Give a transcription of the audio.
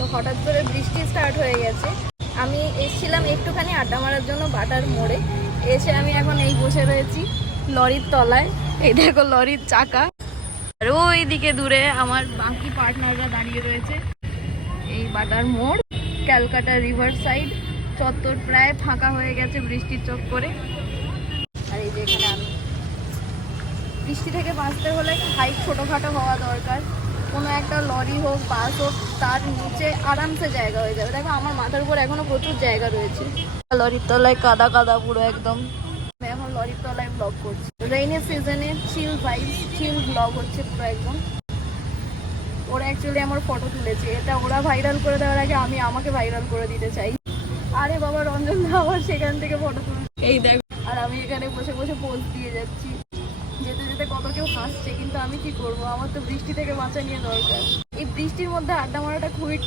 তো হঠাৎ করে বৃষ্টি স্টার্ট হয়ে গেছে। আমি এসেছিলাম একটুখানি আড্ডা মারার জন্য বাটার মোড়ে, এসে আমি এখন এই বসে রয়েছি লরির তলায়। এই দেখো লরির চাকা, আর ওইদিকে দূরে আমার বাকি পার্টনাররা দাঁড়িয়ে রয়েছে। এই বাটার মোড়, ক্যালকাটা রিভার সাইড চত্বর প্রায় ফাঁকা হয়ে গেছে বৃষ্টির চক্করে। আর এই যে এখানে আমি, বৃষ্টি থেকে বাঁচতে হলে হাইট ছোটোখাটো হওয়া দরকার। কোনো একটা লরি হোক বাস হোক তার নিচে আরামসে জায়গা হয়ে যাবে। দেখো আমার মাথার উপর এখনো প্রচুর জায়গা রয়েছে। লরির তলায় কাদা কাদা পুরো একদম। আমি এখন লরির তলায় ব্লগ করছি, রেইনি সিজনে চিল ভাইবস, চিল ব্লগ হচ্ছে পুরো একদম। ওরা অ্যাকচুয়ালি আমার ফটো তুলেছে, এটা ওরা ভাইরাল করে দেওয়ার আগে আমি আমাকে ভাইরাল করে দিতে চাই। আরে বাবা রঞ্জন দা আবার সেখান থেকে ফটো তুলে, এই দেখো। আর আমি এখানে বসে বসে পোজ দিয়ে যাচ্ছি। যেতে যেতে কত কেউ হাসছে, কিন্তু আমি কি করব, আমার তো বৃষ্টি থেকে বাঁচা নিয়ে দরকার। এই বৃষ্টির মধ্যে আড্ডা মারাটা খুবই